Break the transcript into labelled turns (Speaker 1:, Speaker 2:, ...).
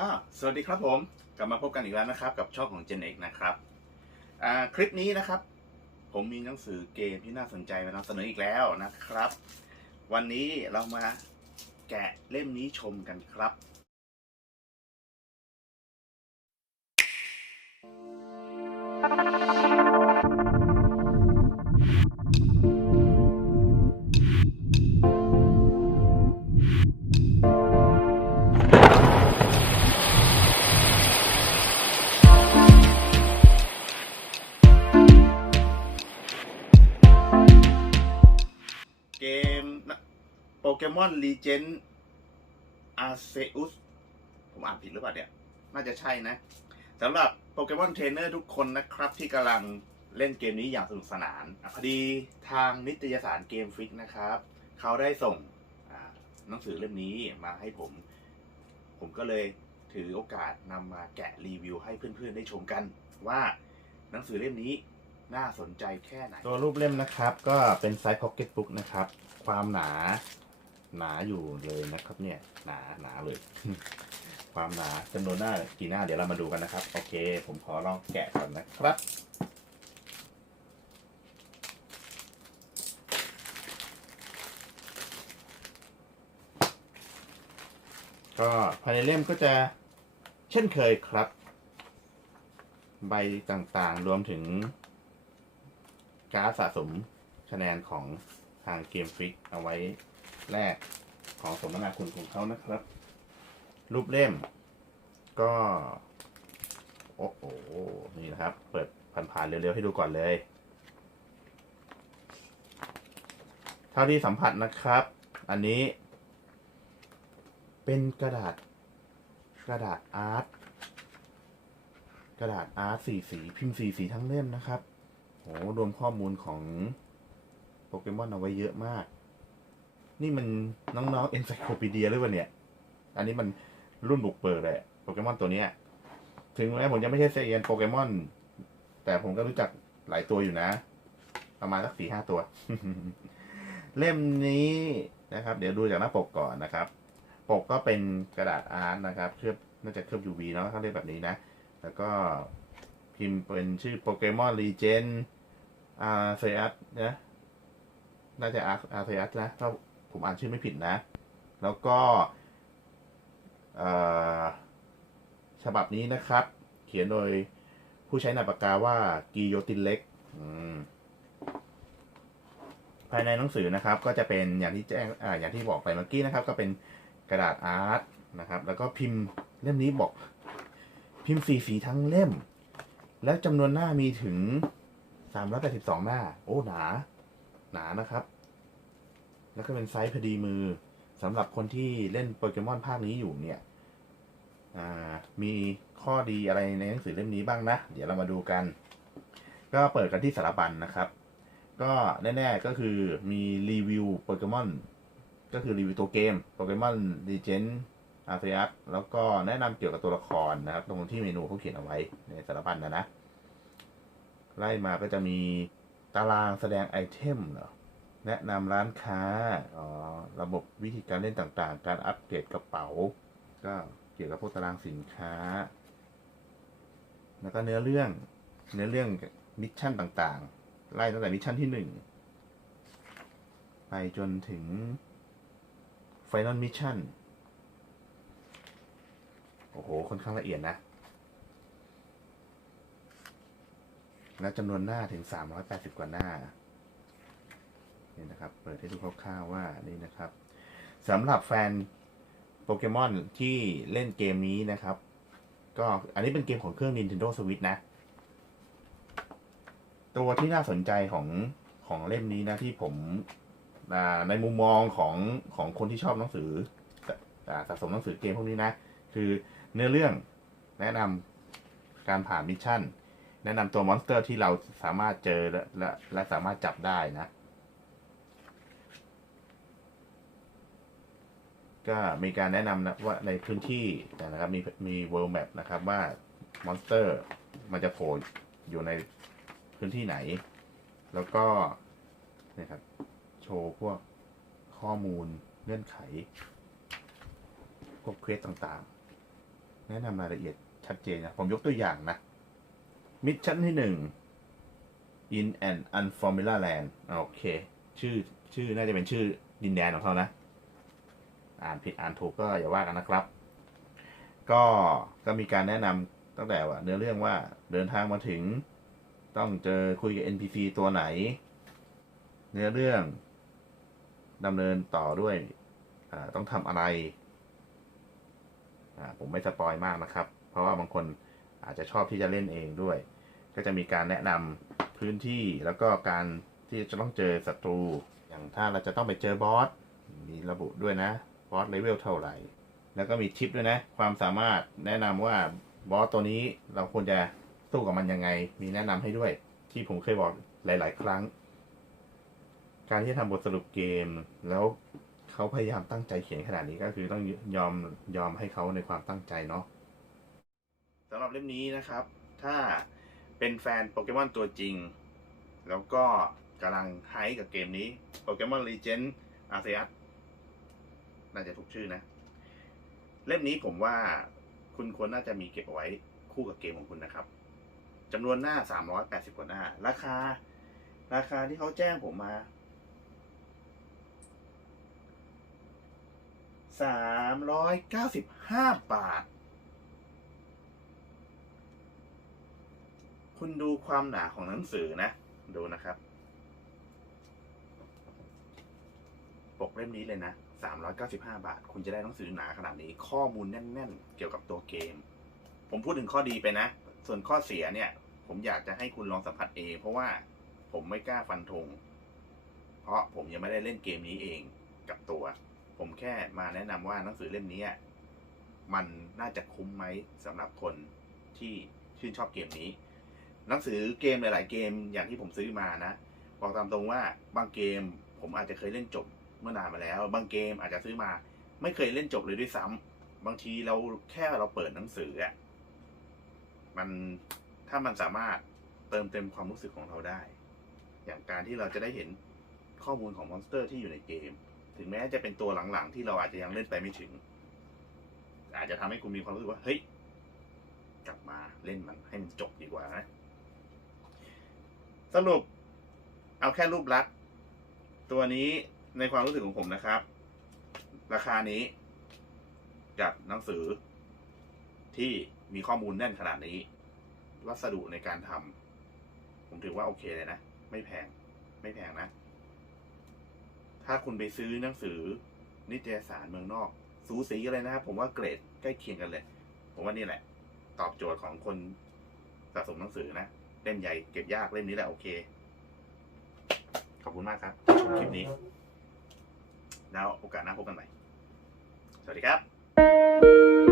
Speaker 1: อ่าสวัสดีครับผม กลับมาพบกันอีกแล้วนะครับ กับช่องของ Gen X นะครับอ่าคลิปนี้นะครับ ผมมีหนังสือเกมที่น่าสนใจมานำเสนออีกแล้วนะครับ วันนี้เรามาแกะเล่มนี้ชมกันครับเเกมอนลีเจนอาเซอุสผมอ่านผิดหรือเปล่าเนี่ย น่าจะใช่นะสำหรับโปเกมอนเทรนเนอร์ทุกคนนะครับ ที่กำลังเล่นเกมนี้อย่างสนุกสนาน พอดีทางนิตยสารเกมฟิกนะครับ เขาได้ส่งหนังสือเล่มนี้มาให้ผม ผมก็เลยถือโอกาสนำมาแกะรีวิวให้เพื่อนๆได้ชมกัน ว่าหนังสือเล่มนี้น่าสนใจแค่ไหน ตัวรูปเล่มนะครับ ก็เป็นไซส์พ็อกเก็ตบุ๊กนะครับ ความหนา หนาอยู่เลยนะครับ เนี่ย หนาหนาเลย ความหนาจำนวนหน้ากี่หน้าเดี๋ยวเรามาดูกันนะครับ โอเค ผมขอลองแกะก่อนนะครับก็ภายในเล่มก็จะเช่นเคยครับ ใบต่างๆ รวมถึง การสะสมคะแนนของทางเกมฟิกเอาไว้ แรกของสมนาคุณของเขานะครับ รูปเล่ม ก็ โอ้โห นี่นะครับ เปิดผ่านๆเร็วๆให้ดูก่อนเลยเท่าที่สัมผัสนะครับ อันนี้ เป็นกระดาษ กระดาษอาร์ตกระดาษอาร์ตสีสี พิมพ์สีสีทั้งเล่มนะครับโหรวมข้อมูลของโปเกมอนเอาไว้เยอะมาก นี่มันน้องๆเอ็นไซโคปีเดียหรือเปล่าเนี่ย อันนี้มันรุ่นบุกเบิกเลยโปเกมอนตัวเนี้ย ถึงแม้ผมจะไม่ใช่เซียนโปเกมอน แต่ผมก็รู้จักหลายตัวอยู่นะ ประมาณสักสี่ห้าตัว เล่มนี้นะครับ เดี๋ยวดูจากหน้าปกก่อนนะครับ ปกก็เป็นกระดาษอาร์ตนะครับ เคลือบน่าจะเคลือบ UV เนาะเขาเรียกแบบนี้นะ แล้วก็พิมพ์เป็นชื่อโปเกมอนรีเจนอาเซียสนะน่าจะอาอาเซียสนะถ้า ผมอ่านชื่อไม่ผิดนะ แล้วก็ฉบับนี้นะครับ เขียนโดยผู้ใช้นามปากกาว่ากิโยตินเล็กภายในหนังสือนะครับ ก็จะเป็นอย่างที่แจ้งออย่างที่บอกไปเมื่อกี้นะครับ ก็เป็นกระดาษอาร์ตนะครับ แล้วก็พิมพ์เล่มนี้บอก พิมพ์สีสีทั้งเล่ม แล้วจำนวนหน้ามีถึง382หน้า โอ้หนา หนานะครับ แล้วก็เป็นไซส์พอดีมือสำหรับคนที่เล่นโปเกมอนภาคนี้อยู่เนี่ยมีข้อดีอะไรในหนังสือเล่มนี้บ้างนะ เดี๋ยวเรามาดูกัน ก็เปิดกันที่สารบัญนะครับ ก็แน่ๆก็คือมีรีวิวโปเกมอนก็คือรีวิวตัวเกมโปเกมอนดีเจนอาร์เซียสแล้วก็แนะนำเกี่ยวกับตัวละครนะครับ ตรงที่เมนูเขาเขียนเอาไว้ในสารพันนะนะ ไล่มาก็จะมีตารางแสดงไอเทมเหรอ แนะนำร้านค้าอ๋อระบบวิธีการเล่นต่างๆ การอัปเกรดกระเป๋า ก็เกี่ยวกับพวกตารางสินค้า แล้วก็เนื้อเรื่องเนื้อเรื่องมิชชั่นต่างๆ ไล่ตั้งแต่มิชชั่นที่หนึ่งไปจนถึง Final Mission โอ้โห ค่อนข้างละเอียดนะ และจำนวนหน้าถึง 380 กว่าหน้า นี่นะครับ เปิดให้ดูคร่าวๆว่านี่นะครับสำหรับแฟนโปเกมอนที่เล่นเกมนี้นะครับ ก็อันนี้เป็นเกมของเครื่อง Nintendo Switch นะ ตัวที่น่าสนใจของของเล่มนี้นะที่ผมในมุมมองของของคนที่ชอบหนังสืออ่าสะสมหนังสือเกมพวกนี้นะ คือเนื้อเรื่องแนะนำการผ่านมิชชั่น แนะนำตัวมอนสเตอร์ที่เราสามารถเจอและและและสามารถจับได้นะ ก็มีการแนะนำนะว่าในพื้นที่นะครับมีมี world map นะครับว่ามอนสเตอร์มันจะโผล่อยู่ในพื้นที่ไหน แล้วก็เนี่ยครับโชว์พวกข้อมูลเงื่อนไข พวกเควสต่างๆ แนะนำรายละเอียดชัดเจนนะ ผมยกตัวอย่างนะ มิชชั่นที่หนึ่ง in an unfamiliar land โอเค ชื่อชื่อน่าจะเป็นชื่อดินแดนของเขานะ อ่านผิดอ่านถูกก็อย่าว่ากันนะครับ ก็ก็มีการแนะนำตั้งแต่ว่าเนื้อเรื่องว่าเดินทางมาถึง ต้องเจอคุยกับ NPC ตัวไหน เนื้อเรื่องดำเนินต่อด้วยต้องทำอะไร ผมไม่สปอยมากนะครับ เพราะว่าบางคนอาจจะชอบที่จะเล่นเองด้วย ก็จะมีการแนะนำพื้นที่แล้วก็การที่จะต้องเจอศัตรู อย่างถ้าเราจะต้องไปเจอบอสมีระบุด้วยนะ บอสเลเวลเท่าไหร่ แล้วก็มีทิปด้วยนะ ความสามารถแนะนำว่าบอสตัวนี้เราควรจะสู้กับมันยังไง มีแนะนำให้ด้วย ที่ผมเคยบอกหลาย ๆ ครั้ง การที่จะทำบทสรุปเกม แล้วเขาพยายามตั้งใจเขียนขนาดนี้ก็คือต้องยอมยอมให้เขาในความตั้งใจเนาะสำหรับเล่มนี้นะครับ ถ้าเป็นแฟนโปเกมอนตัวจริง แล้วก็กำลังไฮกับเกมนี้โปเกมอน Legend a r c e u s น่าจะถูกชื่อนะ เล่มนี้ผมว่าคุณควรน่าจะมีเก็บเอาไว้คู่กับเกมของคุณนะครับจำนวนหน้า 380 กว่าหน้า ราคา ราคาที่เขาแจ้งผมมา 395 บาท คุณดูความหนาของหนังสือนะ ดูนะครับ ปกเล่มนี้เลยนะ 395 บาท คุณจะได้หนังสือหนาขนาดนี้ ข้อมูลแน่น ๆ เกี่ยวกับตัวเกม ผมพูดถึงข้อดีไปนะ ส่วนข้อเสียเนี่ย ผมอยากจะให้คุณลองสัมผัสเองเพราะว่าผมไม่กล้าฟันธงเพราะผมยังไม่ได้เล่นเกมนี้เองกับตัว ผมแค่มาแนะนำว่าหนังสือเล่มนี้มันน่าจะคุ้มไหมสำหรับคนที่ชื่นชอบเกมนี้ หนังสือเกมหลาย ๆ เกมอย่างที่ผมซื้อมานะบอกตามตรงว่าบางเกมผมอาจจะเคยเล่นจบ เมื่อนานมาแล้ว บางเกมอาจจะซื้อมาไม่เคยเล่นจบเลยด้วยซ้ำบางทีเราแค่เราเปิดหนังสืออะมันถ้ามันสามารถเติมเต็มความรู้สึกของเราได้ อย่างการที่เราจะได้เห็นข้อมูลของมอนสเตอร์ที่อยู่ในเกม ถึงแม้จะเป็นตัวหลังๆ ที่เราอาจจะยังเล่นไปไม่ถึง อาจจะทำให้คุณมีความรู้สึกว่าเฮ้ยกลับมาเล่นมันให้มันจบดีกว่านะ สรุปเอาแค่รูปลักษณ์ตัวนี้ ในความรู้สึกของผมนะครับ ราคานี้กับหนังสือที่มีข้อมูลแน่นขนาดนี้ วัสดุในการทำผมถือว่าโอเคเลยนะ ไม่แพง ไม่แพงนะ ถ้าคุณไปซื้อหนังสือ นิตยสารเมืองนอก สูสีกันเลยนะครับ ผมว่าเกรดใกล้เคียงกันเลย ผมว่านี่แหละ ตอบโจทย์ของคนสะสมหนังสือนะ เล่มใหญ่เก็บยากเล่มนี้แหละโอเค ขอบคุณมากครับชมคลิปนี้ แล้วโอกาสหน้าพบกันใหม่ สวัสดีครับ